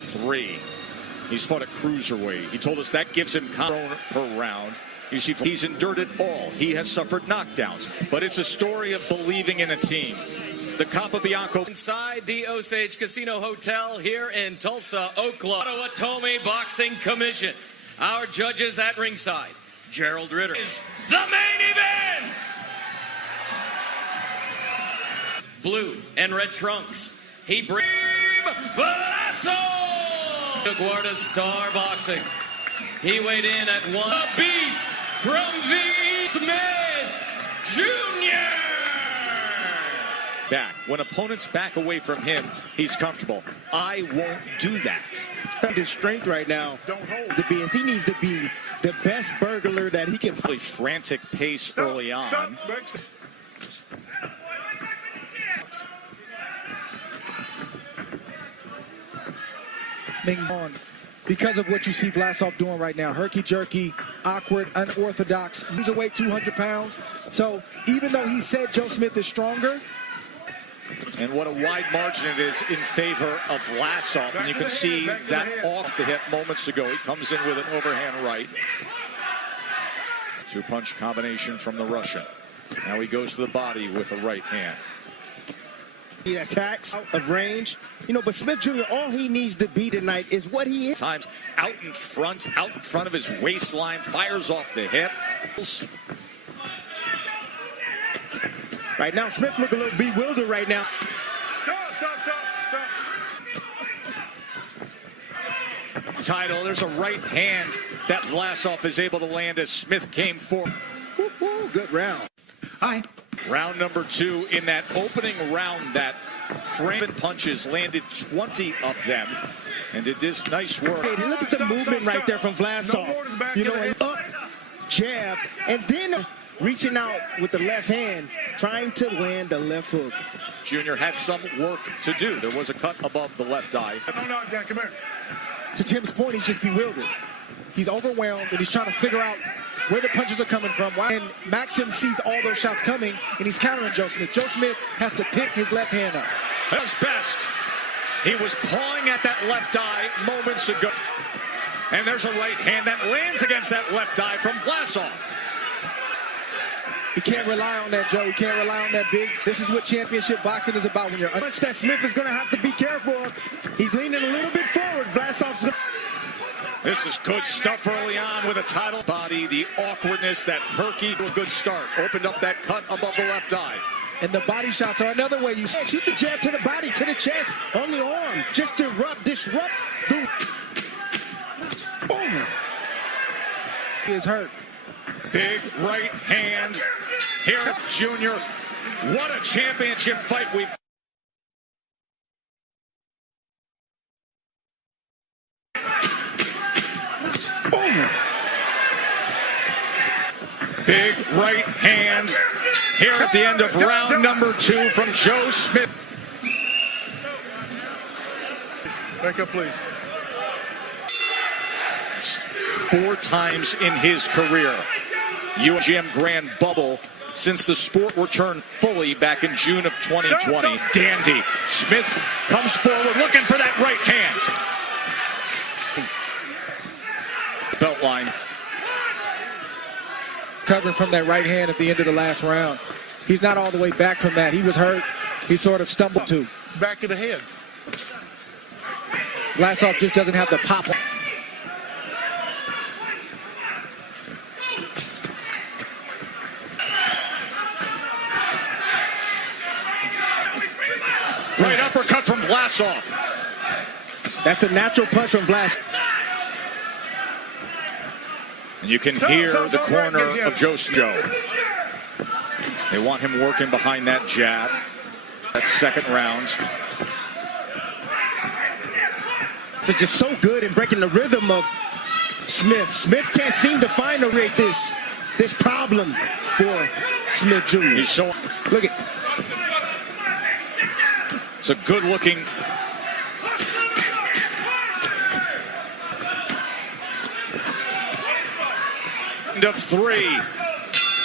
3. He's fought at Cruserweight. He told us that gives him per round. You see, he's endured it all. He has suffered knockdowns, but it's a story of believing in a team. The Capobianco inside the Osage Casino Hotel here in Tulsa, Oklahoma. Potawatomi Boxing Commission. Our judges at ringside. Gerald Ritter is the main event. Blue and red trunks. He brings Vlasov. Guarda Star Boxing. He weighed in at 1. The Beast from the Smith Jr. Back. When opponents back away from him, he's comfortable. I won't do that. His strength right now he needs to be the best burglar that he can play. Frantic pace early on. On because of what you see Vlasov doing right now. Herky-jerky, awkward, unorthodox. Cruiserweight 200 pounds. So even though he said Joe Smith is stronger. And what a wide margin it is in favor of Vlasov. And you can see that off the hip moments ago. He comes in with an overhand right. 2-punch combination from the Russian. Now he goes to the body with a right hand. He attacks out of range, but Smith Jr., all he needs to be tonight is what he is. Times out in front of his waistline, fires off the hip. Right now, Smith look a little bewildered right now. Stop. Title, there's a right hand that Vlasov is able to land as Smith came forward. Good round. Hi. Round number 2 in that opening round, that framed punches landed 20 of them and did this nice work. Hey, look at the movement right there from Vlasov. An up jab and then reaching out with the left hand, trying to land the left hook. Junior had some work to do. There was a cut above the left eye. No, Dan, come here. To Tim's point, he's just bewildered. He's overwhelmed and he's trying to figure out where the punches are coming from. And Maxim sees all those shots coming, and he's countering Joe Smith. Joe Smith has to pick his left hand up. That's best. He was pawing at that left eye moments ago. And there's a right hand that lands against that left eye from Vlasov. You can't rely on that, Joe. You can't rely on that big. This is what championship boxing is about when you're... Much that Smith is going to have to be careful of. He's leaning a little bit forward. Vlasov's... This is good stuff early on with a title body. The awkwardness, that herky, a good start. Opened up that cut above the left eye. And the body shots are another way you shoot the jab to the body, to the chest, on the arm. Just to disrupt the... Boom! He is hurt. Big right hand here at Junior. What a championship fight we've... Boom! Big right hand here at the end of round number 2 from Joe Smith. Back up, please. 4 times in his career. UGM Grand Bubble since the sport returned fully back in June of 2020. Dandy. Smith comes forward looking for that right hand. Belt line. Covering from that right hand at the end of the last round. He's not all the way back from that. He was hurt. He sort of stumbled too. Back to the head. Vlasov just doesn't have the pop. Right uppercut from Vlasov. That's a natural punch from Vlasov. And you can hear the corner of Joe Smith. They want him working behind that jab. That second round. They're just so good in breaking the rhythm of Smith. Smith can't seem to find a rig this problem for Smith Jr. He's so... Look at... It's a good-looking... End of 3.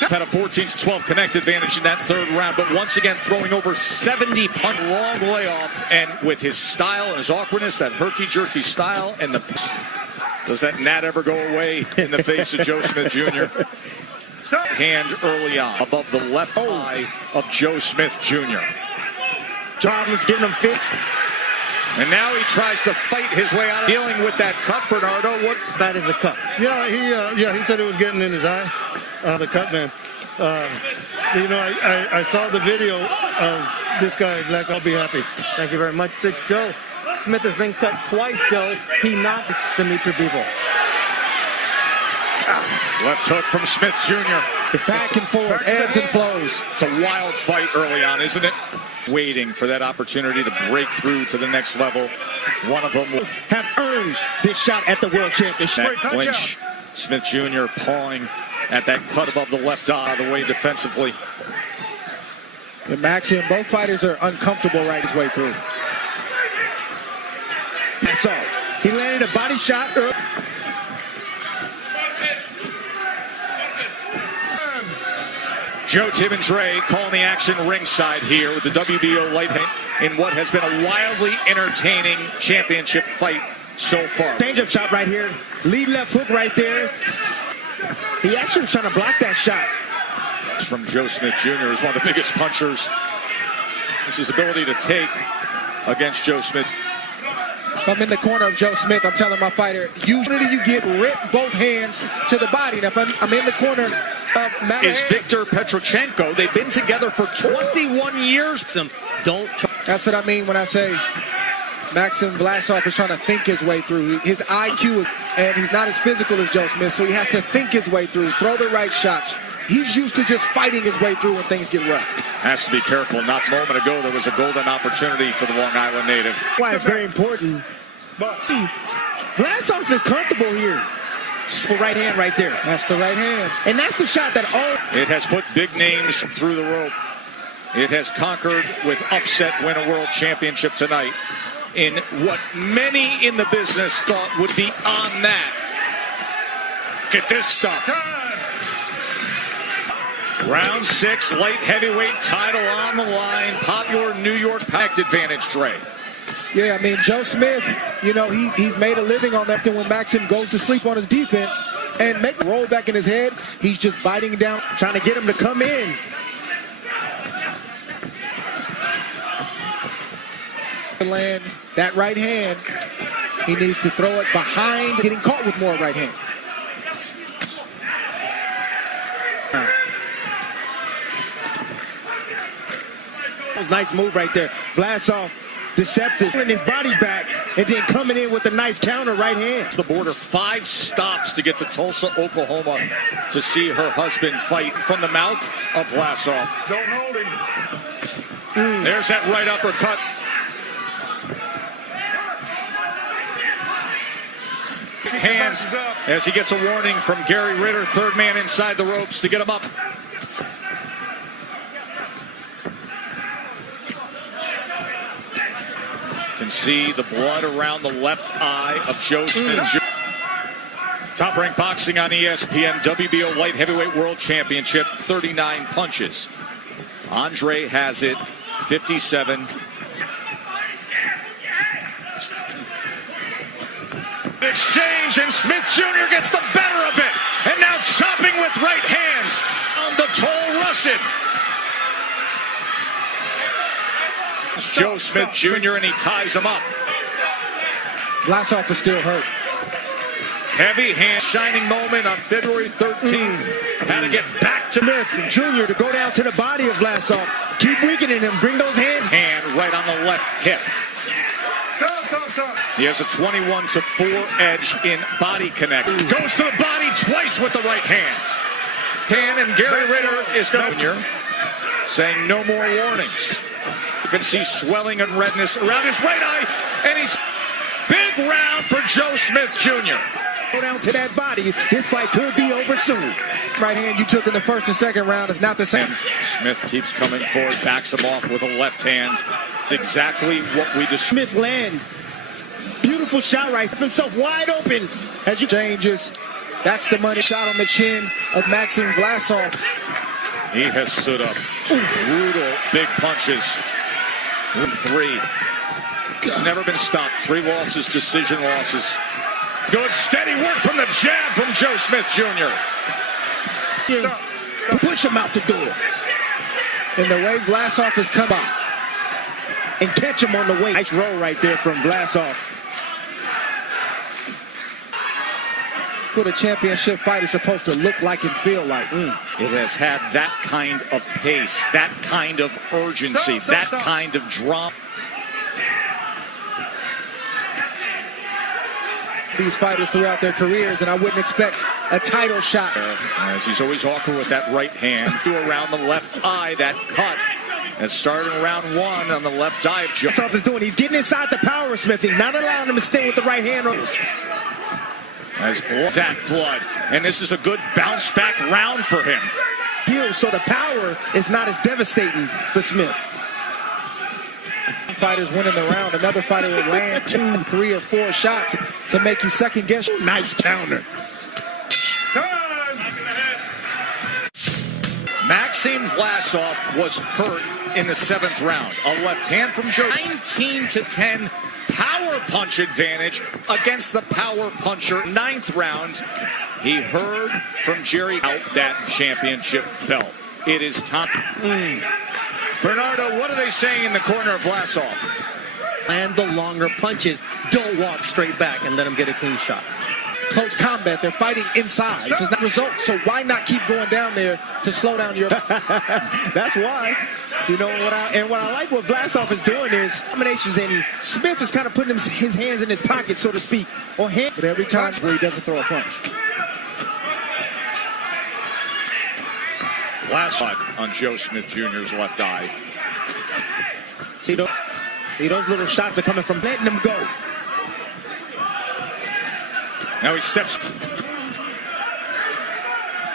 Had a 14-12 connect advantage in that third round, but once again throwing over 70 punch, long layoff, and with his style and his awkwardness, that herky-jerky style, and does that gnat ever go away in the face of Joe Smith Jr.? Hand early on above the left eye of Joe Smith Jr. John was giving him fits. And now he tries to fight his way out of dealing with that cut, Bernardo. What bad is a cut? Yeah, he said it was getting in his eye. The cut man. I saw the video of this guy. Like, I'll be happy. Thank you very much, Fitz. Joe Smith has been cut twice, Joe. He knocked Dimitri Bivol. Left hook from Smith Jr. Back and forth, ebbs and flows. It's a wild fight early on, isn't it? Waiting for that opportunity to break through to the next level. One of them will have earned this shot at the World Championship. Clinch. Smith Jr. pawing at that cut above the left eye of the way defensively. And Maxim, both fighters are uncomfortable right his way through. That's all. He landed a body shot early. Joe Dre calling the action ringside here with the WBO light in what has been a wildly entertaining championship fight so far. Change-up shot right here. Lead left hook right there. He actually was trying to block that shot. From Joe Smith Jr. is one of the biggest punchers. This is his ability to take against Joe Smith. If I'm in the corner of Joe Smith, I'm telling my fighter, usually you get ripped both hands to the body. Now, if I'm in the corner of Matt is Victor Petrochenko. They've been together for 21 years. That's what I mean when I say Maxim Vlasov is trying to think his way through. His IQ, and he's not as physical as Joe Smith, so he has to think his way through, throw the right shots. He's used to just fighting his way through when things get rough. Has to be careful. Not a moment ago, there was a golden opportunity for the Long Island native. Why it's very important. See, Vlasov is comfortable here. The right hand right there. That's the right hand. And that's the shot that all... It has put big names through the rope. It has conquered with upset, win a world championship tonight in what many in the business thought would be on that. Get this stuff. Round 6, light heavyweight title on the line. Popular New York packed advantage, Dre. Yeah, I mean, Joe Smith, you know, he's made a living on that. When Maxim goes to sleep on his defense and make a roll back in his head, he's just biting down, trying to get him to come in. Land that right hand, he needs to throw it behind, getting caught with more right hands. That was a nice move right there. Vlasov deceptive in his body back and then coming in with a nice counter right hand. The border, 5 stops to get to Tulsa, Oklahoma to see her husband fight from the mouth of Vlasov. Don't hold him. There's that right uppercut. Hands as he gets a warning from Gary Ritter, third man inside the ropes to get him up. Can see the blood around the left eye of Joe Smith. Top Rank Boxing on ESPN, WBO Light Heavyweight World Championship, 39 punches. Andre has it, 57. Exchange, and Smith Jr. gets the better of it. And now chopping with right hands on the tall Russian. Joe Smith Jr. and he ties him up. Vlasov is still hurt. Heavy hand, shining moment on February 13th. Had to get back to Smith Jr. to go down to the body of Vlasov. Keep weakening him. Bring those hands. Hand right on the left hip. Stop. He has a 21-4 edge in body connect. Goes to the body twice with the right hand. Dan and Gary Ritter is going saying no more warnings. You can see swelling and redness around his right eye, and he's big round for Joe Smith Jr. Go down to that body. This fight could be over soon. Right hand you took in the first and second round is not the same. And Smith keeps coming forward, backs him off with a left hand. Exactly what we just. Smith land. Beautiful shot right. Himself wide open. As you changes, That's the money shot on the chin of Maxim Vlasov. He has stood up. Two brutal big punches. 3. He's never been stopped. 3 losses, decision losses. Good steady work from the jab from Joe Smith Jr. Push him out the door. And the way Vlasov has come out. And catch him on the way. Nice roll right there from Vlasov. What a championship fight is supposed to look like and feel like. It has had that kind of pace, that kind of urgency, that kind of drama. These fighters throughout their careers, and I wouldn't expect a title shot. As he's always awkward with that right hand. Threw around the left eye, that cut. That started in round 1 on the left eye of Joe. Vlasov is doing. He's getting inside the power of Smith. He's not allowing him to stay with the right hand. As that blood, and this is a good bounce back round for him. So the power is not as devastating for Smith. Fighters winning the round. Another fighter will land 2, 3, or 4 shots to make you second guess. Nice counter. Maxim Vlasov was hurt in the 7th round. A left hand from Joe. 19-10 power punch advantage against the power puncher. 9th round, he heard from Jerry out that championship belt. It is time. Bernardo, what are they saying in the corner of Vlasov? And the longer punches. Don't walk straight back and let him get a clean shot. Close combat. They're fighting inside. This is not result. So why not keep going down there to slow down your... That's why. You know what I like what Vlasov is doing is combinations, and Smith is kind of putting his hands in his pocket, so to speak, or hand. But every time where he doesn't throw a punch. Vlasov on Joe Smith Jr.'s left eye. See those little shots are coming from letting him go. Now he steps.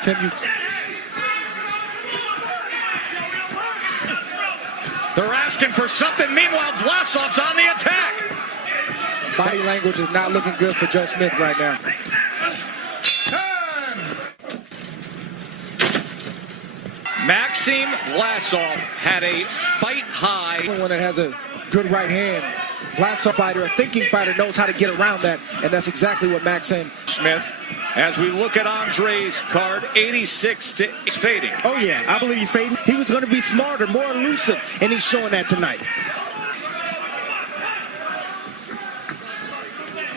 Tim, They're asking for something. Meanwhile, Vlasov's on the attack. Body language is not looking good for Joe Smith right now. Maxim Vlasov had a fight high. One that has a good right hand. Vlasov fighter, a thinking fighter, knows how to get around that, and that's exactly what Maxim. Smith, as we look at Andre's card, 86 to he's fading. Oh yeah, I believe he's fading. He was going to be smarter, more elusive, and he's showing that tonight.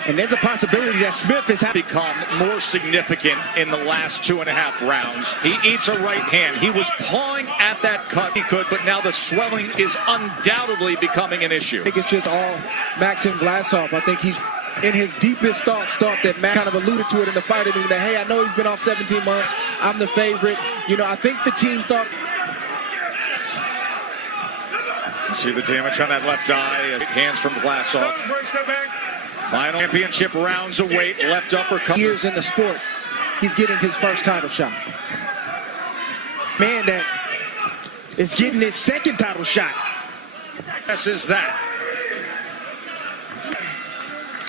And there's a possibility that Smith has become more significant in the last 2.5 rounds. He eats a right hand. He was pawing at that cut he could, but now the swelling is undoubtedly becoming an issue. I think it's just all Maxim Vlasov. I think he's in his deepest thought that Matt kind of alluded to it in the fight interview that, hey, I know he's been off 17 months. I'm the favorite. You know, I think the team thought. See the damage on that left eye. Hands from Vlasov. Final championship rounds await. Left uppercut. Years in the sport, he's getting his first title shot. Man that is getting his second title shot. This is that.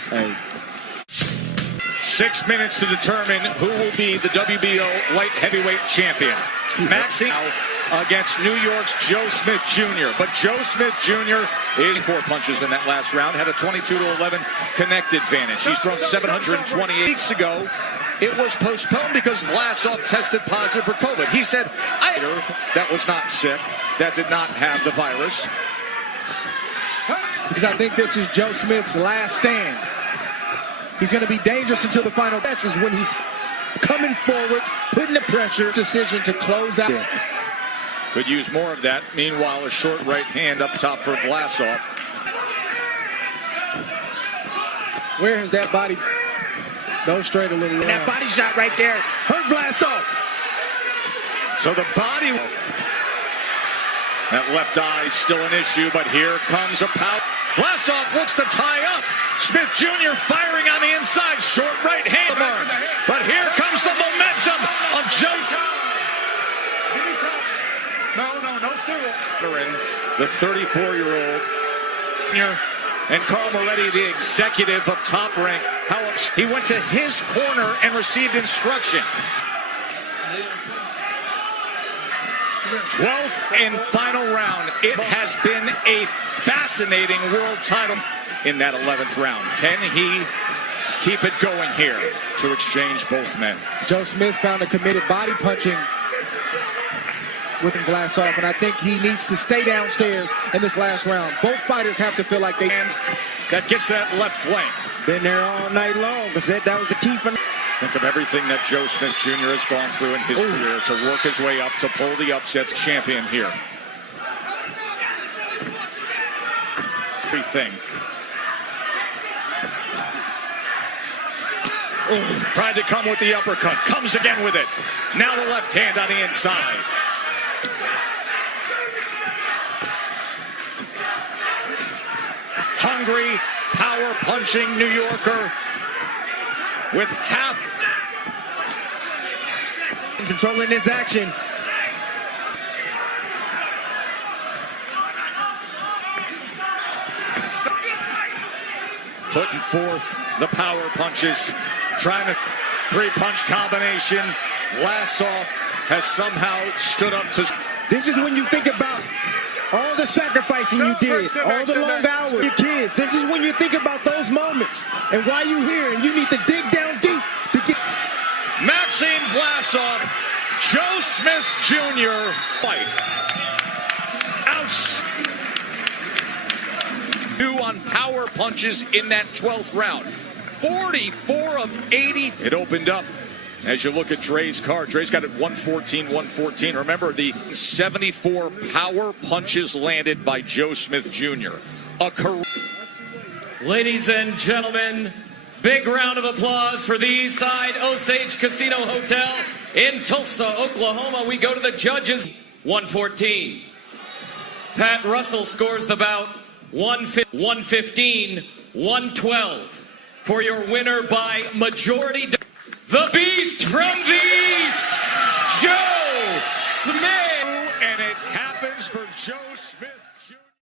Hey. 6 minutes to determine who will be the WBO light heavyweight champion. Maxim against New York's Joe Smith Jr. But Joe Smith Jr. 84 punches in that last round, had a 22-11 connect advantage. He's thrown 728 weeks ago. It was postponed because Vlasov tested positive for COVID. He said, that was not sick, that did not have the virus. Because I think this is Joe Smith's last stand. He's going to be dangerous until the final. This is when he's coming forward, putting the pressure. Decision to close out. Could use more of that. Meanwhile, a short right hand up top for Vlasov. Where has that body? Go straight a little. And that body shot right there hurt Vlasov. So the body. That left eye still an issue, but here comes a power. Vlasov looks to tie up. Smith Jr. firing on the inside. Short right hand. But here comes the momentum of Joe. No, still. The 34-year-old and Carl Moretti, the executive of Top Rank. He went to his corner and received instruction. 12th and final round. It has been a fascinating world title in that 11th round. Can he keep it going here to exchange both men? Joe Smith found a committed body punching with Vlasov, and I think he needs to stay downstairs in this last round. Both fighters have to feel like they... And that gets that left flank. Been there all night long. I said that was the key for... Think of everything that Joe Smith Jr. has gone through in his career to work his way up to pull the upsets champion here. Everything. Tried to come with the uppercut. Comes again with it. Now the left hand on the inside. Hungry, power-punching New Yorker with half. Controlling this action. Putting forth the power punches. Trying to three-punch combination. Vlasov has somehow stood up to... This is when you think about all the sacrificing you did, all the long hours, your kids. This is when you think about those moments and why you here, and you need to dig down deep to get... Maxim Vlasov, Joe Smith Jr. fight. Ouch. 2 on power punches in that 12th round. 44 of 80. It opened up. As you look at Dre's card, Dre's got it 114, 114. Remember the 74 power punches landed by Joe Smith Jr. Ladies and gentlemen, big round of applause for the Eastside Osage Casino Hotel in Tulsa, Oklahoma. We go to the judges. 114. Pat Russell scores the bout 115, 112. For your winner by majority, the Beast from the East, Joe Smith. And it happens for Joe Smith.